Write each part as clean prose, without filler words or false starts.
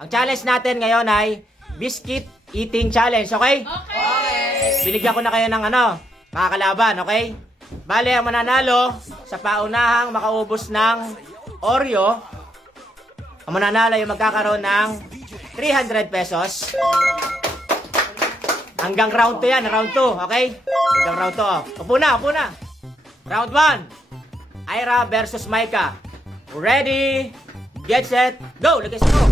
Ang challenge natin ngayon ay biscuit eating challenge, okay? Okay! Binigyan ko na kayo ng makakalaban, okay? Bale, ang mananalo sa paunahang makaubos ng Oreo, ang mananalo yung magkakaroon ng 300 pesos. Hanggang round 2 yan, round 2, okay? Hanggang round 2, oh. Upo na, upo na. Round 1, Ira versus Micah. Ready, get set, go! Lagay sa mo.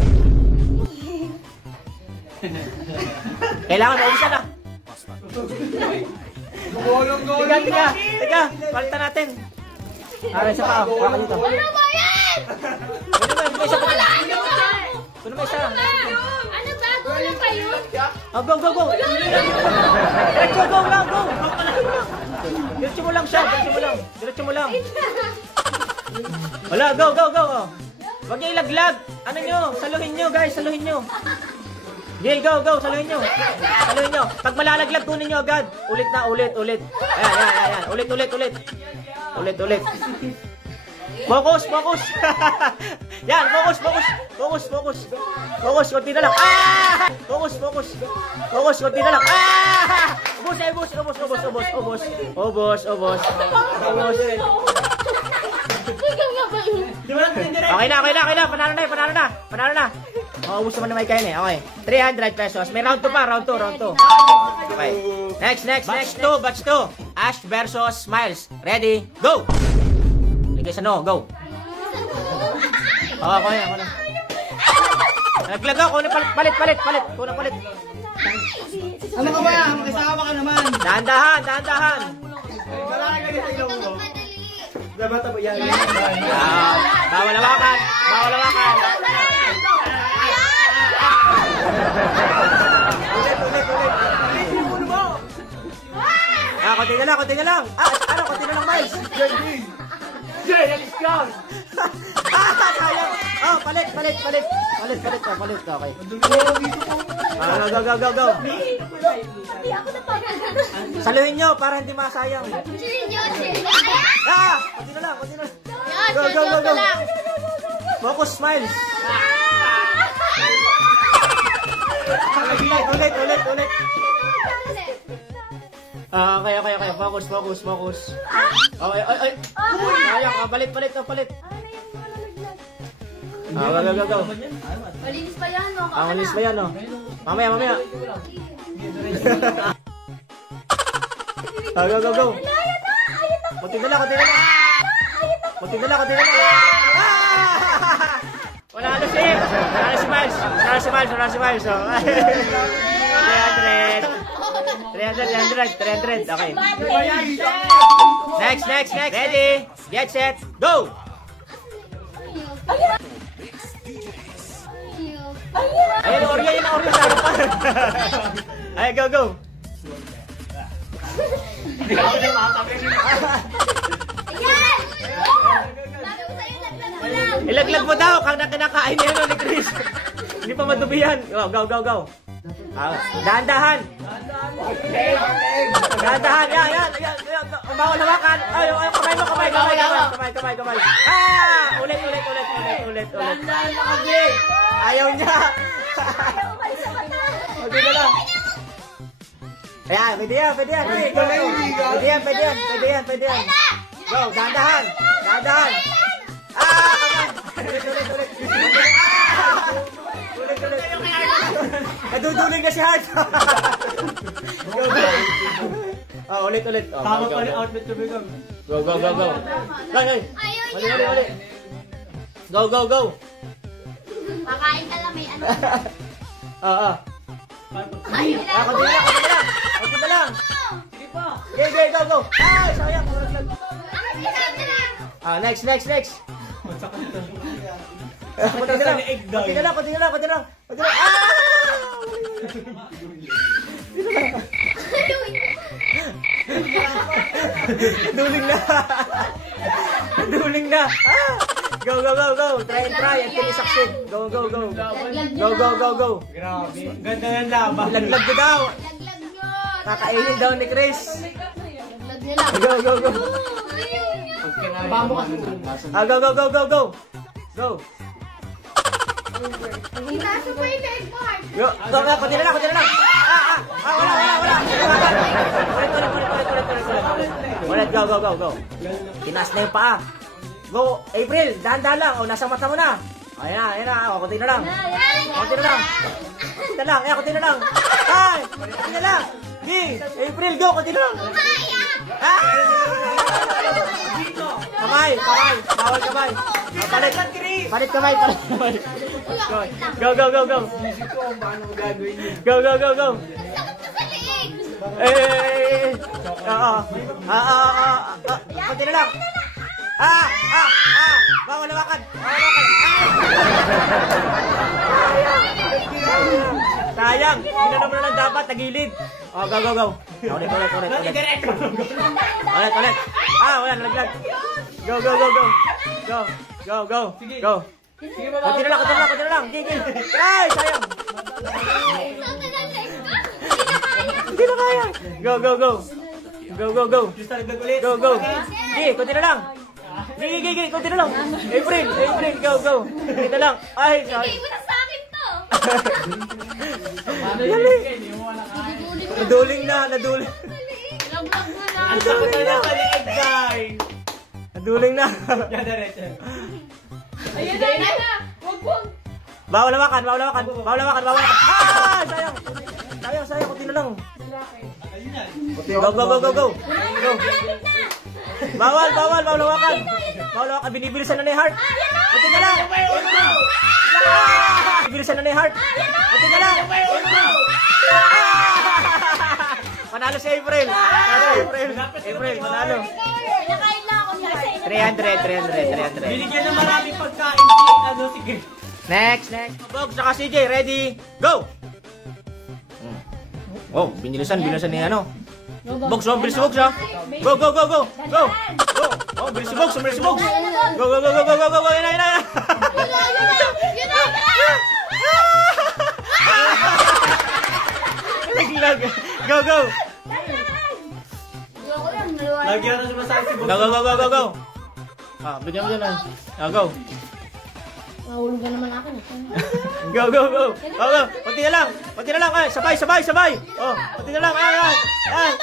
Kailangan maubusan na. Teka, palitan natin. Isa pa, wala dito. Ano ba yan? May isa pa. Ano ba isa? Ano ba? Gulo pa yun? Oh, go! Diretso, go lang, go! Diretso mo lang siya, diretso mo lang. Wala, go! Huwag niyo ilaglag. Ano nyo? Saluhin nyo, guys, saluhin nyo. Okay, go, saluhin nyo. Pag malalaglag, kunin nyo agad. Ulit. Ayan. Ulit. Focus. Yan, focus. Konti na lang. Focus, konti na lang. Ubos. Okay na. Panalo na. Ubos naman na may kain eh. Okay. 300 pesos. May round 2 pa. Round 2. Okay. Next. Batch 2. Ash versus Miles. Ready? Go! Ligay sa no. Go. Ako na. Naglag ako. Palit. Ano ka ba? Makisama ka naman. Dahan. Malalagay ka sa ilong mo. Dabata ba yan? Bawal hawakan. Konti na lang. Konti na lang, Miles. Let's go! Sayang. Palit. Okay. Go. Hindi ako napagano. Saluhin nyo para hindi masayang. Konti na lang. Go. Focus, Miles. Ulit. Okay. Focus. Ay. Sayang. Palit. Go. Malinis pa yan, no? Malinis pa yan, no? Mamaya. Go. Kunti na lang. Wala si Miles. 300. Okay. Next. Ready, get set, go! Ayan, Oreo sa harapan. Ay, go. Ilaglag mo daw, kang kinakain niya ni Chris. Hindi pa madubihan. Go. Dahan-dahan. Yan. Bawal hawakan. Ay, kamay. Ulit. Ayaw niya. Pwede na lang. Ayan, pwede yan. Go, dahan-dahan. Ulit. Naduduling na si Hart. Go. Ulit. Tama pa rin outlet to become. Go. Mali. Go. Makain ka lang, may ano. Konti na lang. Sige pa. Go. Ay, sayang. Next. Konti na lang. Duling na. Go. Try. Until you succeed. Go. Grabe. Ganda ng laban. Laglag ko daw. Laglag nyo. Kakainin daw ni Chris. Laglag nyo lang. Go. Bamo ka. Go. Itaas mo pa yung leg mo, Heart. Go, kunti na lang. Wala. Ulit, go. Tinaas na yung paa. Go, April, dahan-dahan lang. O, nasa mata mo na. Ayan na. O, kunti na lang. Kunti na lang. Kunti na lang. Ay, kunti na lang. Di, April, go, kunti na lang. Kamay. Bawal kamay. Palit kamay. Go. Go. Kunti na lang. Bawal hawakan. Sayang, ginano mo na lang dapat, tagilid. Oh, go. Ulit. Ulit. Wala, nalaglag. Go. Kunti na lang. Gigi. Ay, sayang. Hindi na kaya. Go. Gigi, kunti na lang. Gigi, kunti na lang. April, go. Kunti na lang. Ay, sayang. Bigay mo na sa akin to. Naduling na. Laglag mo na. Ang sakit na nakaliig, guys. Naduling na. Ayun na. Wag. Bawal hawakan. Sayang, kunti na lang. Go. Bawal hawakan. Binibilisan na ni Heart. Kunti na lang. Binibilisan na ni Heart. Kunti na lang. Panalo si April. April, panalo. Pinakain lang ako niya kasi. 300. Binigyan ng maraming pagkain si sige. Next. Bog, saka CJ, ready, go! Oh, bilisan ni ano. Box, bilis si Box, ha? Go! Oh, bilis si Box. Go! Yun na. Laglag. Go! Lagyan na sumasabi si Bob. Go! Bigyan mo dyan, go! Mahulog na naman akin. Go! Kunti na lang. Ay, sabay. Oh, kunti na lang. Ay.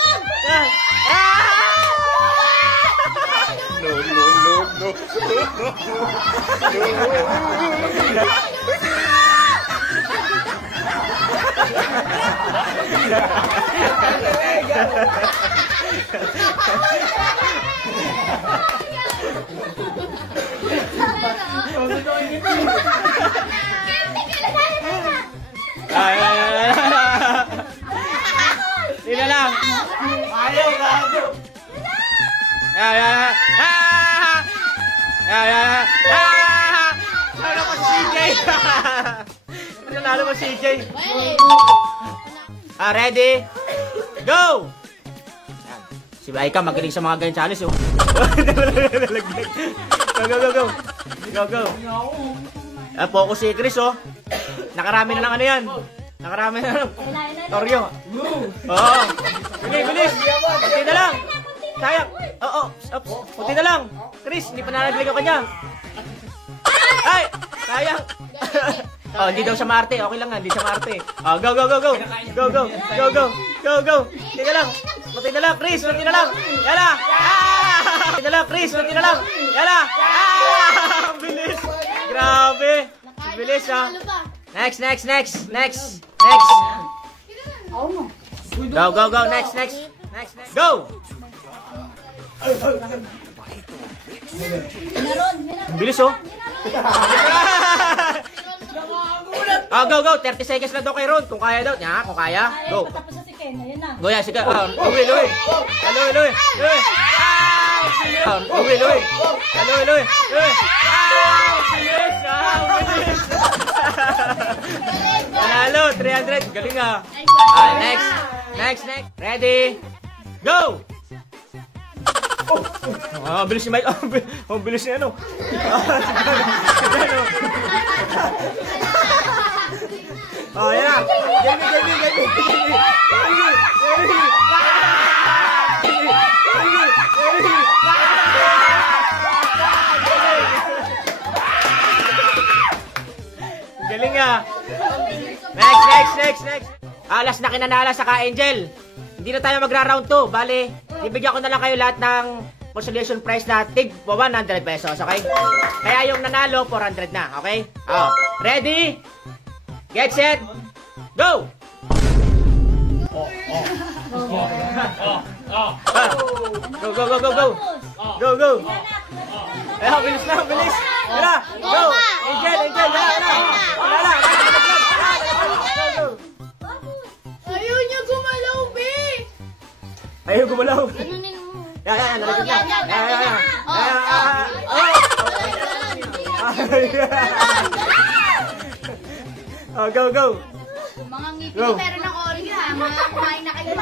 Sila lang. Ayaw, gago. Nanalo mo si CJ. Ready? Go! Si Aika magaling sa mga ganyan challenge. Go. Focus si Chris, oh. Nakarami na lang ano yan. Toryo. Oo. Bilis. Kunti na lang. Sayang. Oo. Kunti na lang. Chris, hindi pa nalaglag ako niya. Ay! Sayang. Oh, hindi daw siya maarte. Okay lang nga, hindi siya maarte. Oh, go. Kunti na lang. Chris. Kunti na lang. Yala. Chris. Kunti na lang. Yala. Bilis. Grabe. Bilis, ha. Next. Go. Next. Go. Bilis, oh. Go. 30 seconds lang daw kay Ron. Kung kaya daw. Kung kaya. Go. Tapos na si Ken. Ayan na. Go yan. Sige. Uwi. Uwi. Panalo. 300. Galing, ah. Next. Ready. Go. Bilis ni Mike. Bilis niya, ano. Yan. galing ah. Next. Last na kinanala saka Angel. Hindi na tayo magra-round 2. Bale, ibigyan ko na lang kayo lahat ng consolation prize na tig 100 pesos, okay? Kaya yung nanalo, 400 na, okay? Oh, ready? Get set, go! Go! Ayun, bilis na, bilis! Tara, go! Angel, Wala! Go! Ayaw niya gumalaw, be! Ayaw gumalaw. Ganunin mo. Yan, nalagyan na. Oh, go. Mga ngipin ko meron ako ulit ha. Mga kumain na kayo.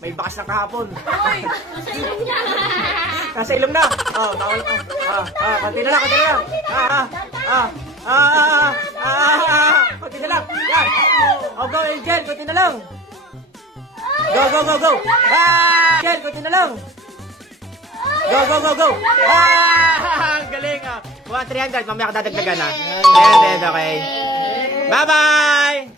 May bakas na kahapon. Uy, nasa ilong niya. Nasa ilong na. Bawal ka. Konti na lang. Konti na lang. Yan. Go, Angel. Konti na lang. Go. Angel, konti na lang. Go. Ang galing ah. 300. Mamaya ka dadagdagan ah. 300, okay. Bye-bye.